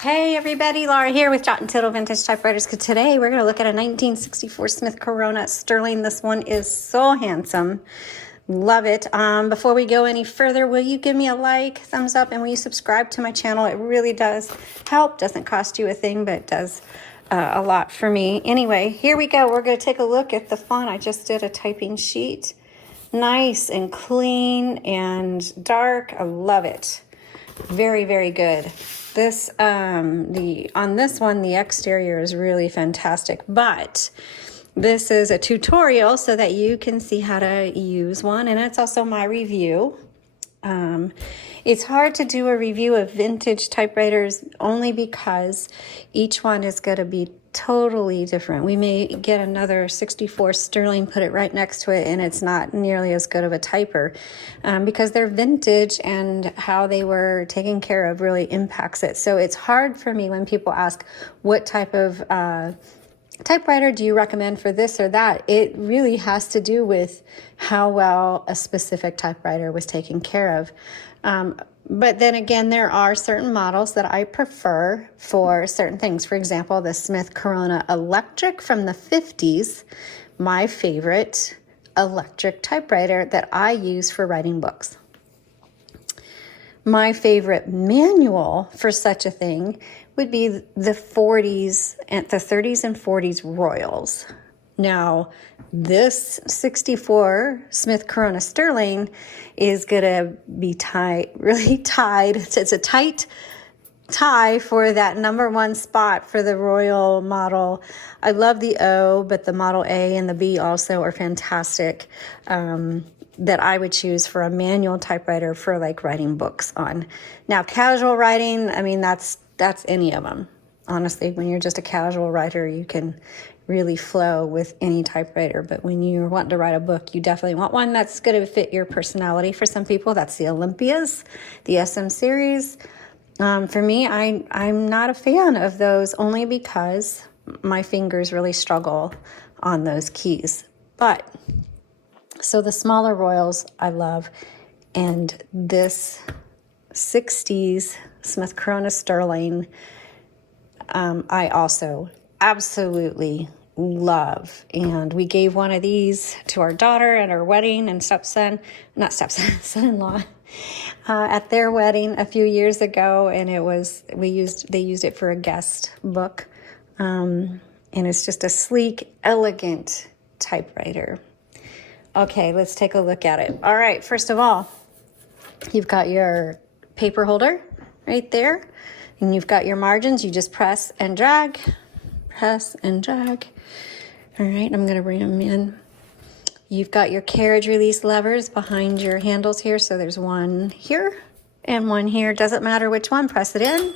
Hey everybody, Laura here with Jot and Tittle Vintage Typewriters. Today we're going to look at a 1964 Smith Corona Sterling. This one is so handsome. Love it. Before we go any further, will you give me a like, thumbs up, and will you subscribe to my channel? It really does help. Doesn't cost you a thing, but it does a lot for me. Anyway, here we go. We're going to take a look at the font. I just did a typing sheet. Nice and clean and dark. I love it. Very, very good. This on this one, the exterior is really fantastic, but this is a tutorial so that you can see how to use one, and it's also my review. It's hard to do a review of vintage typewriters only because each one is going to be totally different. We may get another 64 Sterling, put it right next to it, and it's not nearly as good of a typer because they're vintage, and how they were taken care of really impacts it. So it's hard for me when people ask what type of typewriter do you recommend for this or that. It really has to do with how well a specific typewriter was taken care of. But then again, there are certain models that I prefer for certain things. For example, the Smith Corona Electric from the 50s, my favorite electric typewriter that I use for writing books. My favorite manual for such a thing would be the 40s and the 30s and 40s Royals. Now, this 64 Smith Corona Sterling is going to be really tied. It's a tight tie for that #1 spot for the Royal model. I love the O, but the Model A and the B also are fantastic. That I would choose for a manual typewriter for like writing books on. Now, casual writing, I mean, that's any of them. Honestly, when you're just a casual writer, you can really flow with any typewriter. But when you're wanting to write a book, you definitely want one that's going to fit your personality. For some people, that's the Olympias, the SM series. For me, I'm not a fan of those only because my fingers really struggle on those keys. But so the smaller Royals I love, and this 60s Smith Corona Sterling I also absolutely love. And we gave one of these to our daughter at our wedding and son-in-law at their wedding a few years ago, and they used it for a guest book. And it's just a sleek, elegant typewriter. Okay, let's take a look at it. All right, first of all, you've got your paper holder right there, and you've got your margins. You just press and drag, press and drag. All right, I'm gonna bring them in. You've got your carriage release levers behind your handles here. So there's one here and one here. Doesn't matter which one, press it in,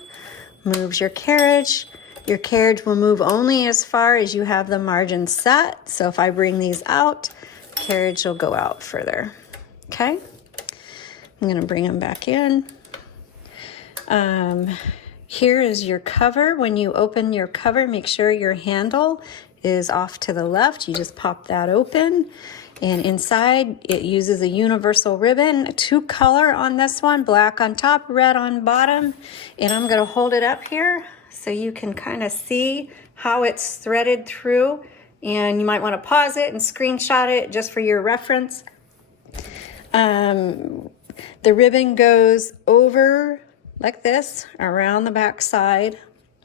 moves your carriage. Your carriage will move only as far as you have the margins set. So if I bring these out, carriage will go out further. Okay, I'm gonna bring them back in. Here is your cover. When you open your cover, make sure your handle is off to the left. You just pop that open, and inside it uses a universal ribbon, 2 color on this one, black on top, red on bottom. And I'm gonna hold it up here so you can kind of see how it's threaded through. And you might want to pause it and screenshot it just for your reference. The ribbon goes over like this, around the back side,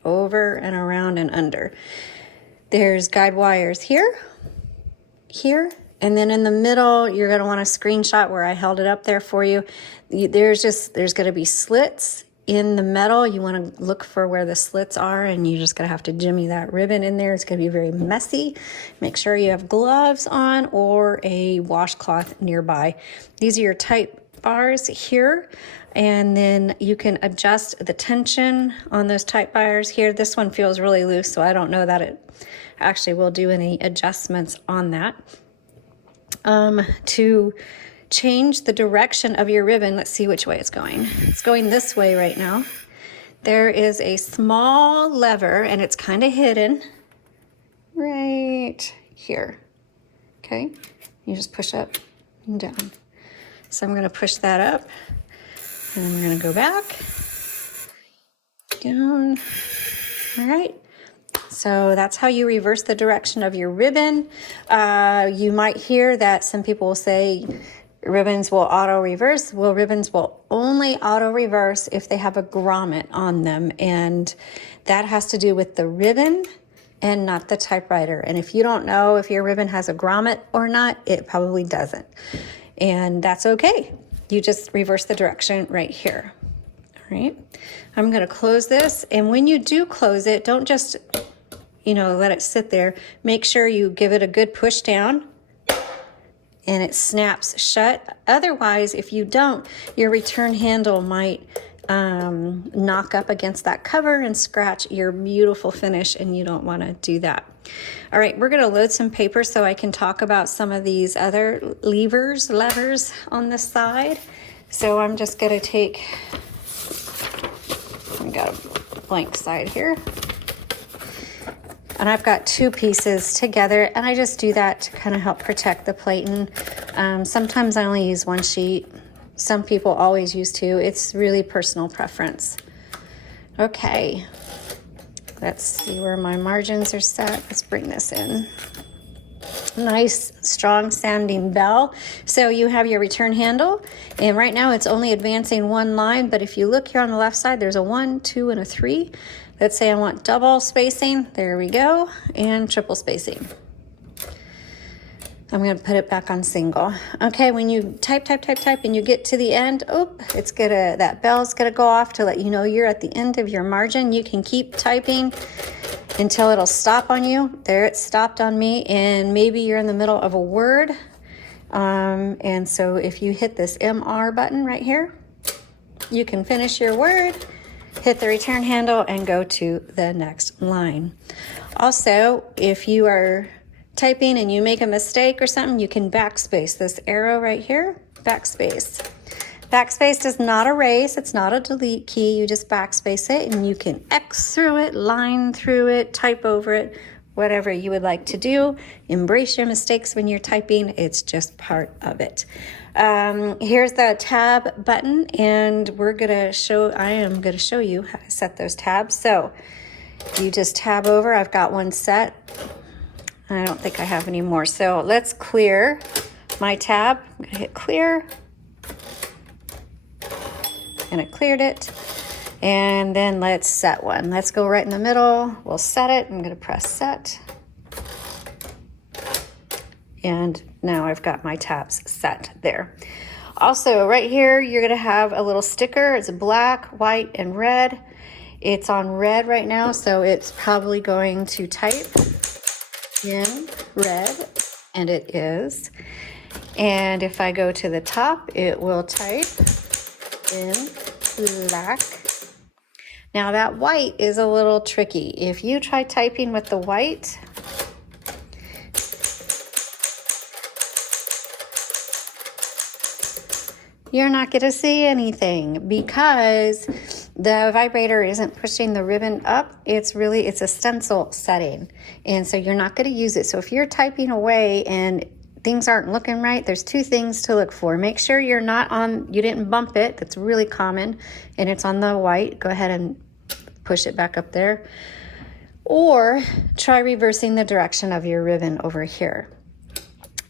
over and around and under. There's guide wires here, and then in the middle, you're going to want to screenshot where I held it up there for you. There's going to be slits in the metal. You want to look for where the slits are, and you're just going to have to jimmy that ribbon in there. It's going to be very messy. Make sure you have gloves on or a washcloth nearby. These are your type bars here, and then you can adjust the tension on those type bars here. This one feels really loose, so I don't know that it actually will do any adjustments on that. To change the direction of your ribbon, let's see which way it's going. It's going this way right now. There is a small lever, and it's kind of hidden right here. Okay, you just push up and down. So I'm going to push that up, and I'm going to go back. down. All right. So that's how you reverse the direction of your ribbon. You might hear that some people will say ribbons will auto reverse. Well, ribbons will only auto reverse if they have a grommet on them. And that has to do with the ribbon and not the typewriter. And if you don't know if your ribbon has a grommet or not, it probably doesn't. And that's okay. You just reverse the direction right here. All right. I'm going to close this. And when you do close it, don't just, let it sit there. Make sure you give it a good push down and it snaps shut. Otherwise, if you don't, your return handle might knock up against that cover and scratch your beautiful finish, and you don't want to do that. All right, we're going to load some paper so I can talk about some of these other levers on the side. So I'm just going to take, I've got a blank side here. And I've got two pieces together, and I just do that to kind of help protect the platen. Sometimes I only use one sheet. Some people always use two. It's really personal preference. Okay, let's see where my margins are set. Let's bring this in. Nice, strong sounding bell. So you have your return handle, and right now it's only advancing one line, but if you look here on the left side, there's a 1, 2, and a 3. Let's say I want double spacing. There we go. And triple spacing. I'm going to put it back on single. Okay, when you type, and you get to the end, that bell's going to go off to let you know you're at the end of your margin. You can keep typing until it'll stop on you. There, it stopped on me, and maybe you're in the middle of a word. And so if you hit this MR button right here, you can finish your word, hit the return handle, and go to the next line. Also, if you are typing and you make a mistake or something, you can backspace this arrow right here, backspace. Backspace does not erase, it's not a delete key, you just backspace it, and you can X through it, line through it, type over it, whatever you would like to do. Embrace your mistakes when you're typing, it's just part of it. Here's the tab button, and I am gonna show you how to set those tabs. So you just tab over. I've got one set. I don't think I have any more. So let's clear my tab. I'm gonna hit clear, and it cleared it. And then let's set one. Let's go right in the middle. We'll set it. I'm gonna press set. And now I've got my tabs set there. Also, right here, you're gonna have a little sticker. It's black, white, and red. It's on red right now, so it's probably going to type in red, and it is. And if I go to the top, it will type in black. Now that white is a little tricky. If you try typing with the white, you're not going to see anything because the vibrator isn't pushing the ribbon up. It's a stencil setting. And so you're not going to use it. So if you're typing away and things aren't looking right, there's two things to look for. Make sure you didn't bump it. That's really common. And it's on the white. Go ahead and push it back up there. Or try reversing the direction of your ribbon over here.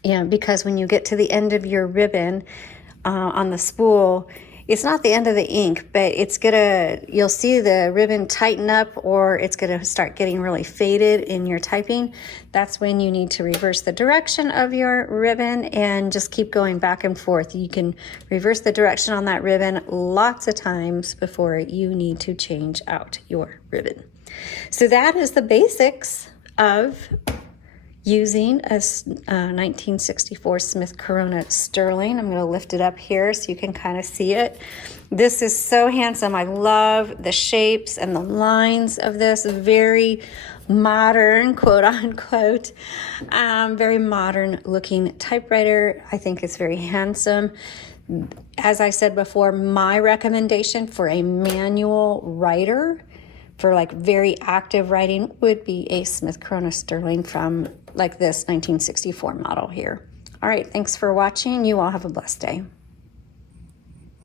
Because when you get to the end of your ribbon, on the spool, it's not the end of the ink, but you'll see the ribbon tighten up, or it's gonna start getting really faded in your typing. That's when you need to reverse the direction of your ribbon and just keep going back and forth. You can reverse the direction on that ribbon lots of times before you need to change out your ribbon. So that is the basics of using a 1964 Smith Corona Sterling. I'm going to lift it up here so you can kind of see it. This is so handsome. I love the shapes and the lines of this. Very modern, quote unquote, very modern looking typewriter. I think it's very handsome. As I said before, my recommendation for a manual writer, for like very active writing, would be a Smith Corona Sterling from like this 1964 model here. All right, thanks for watching. You all have a blessed day.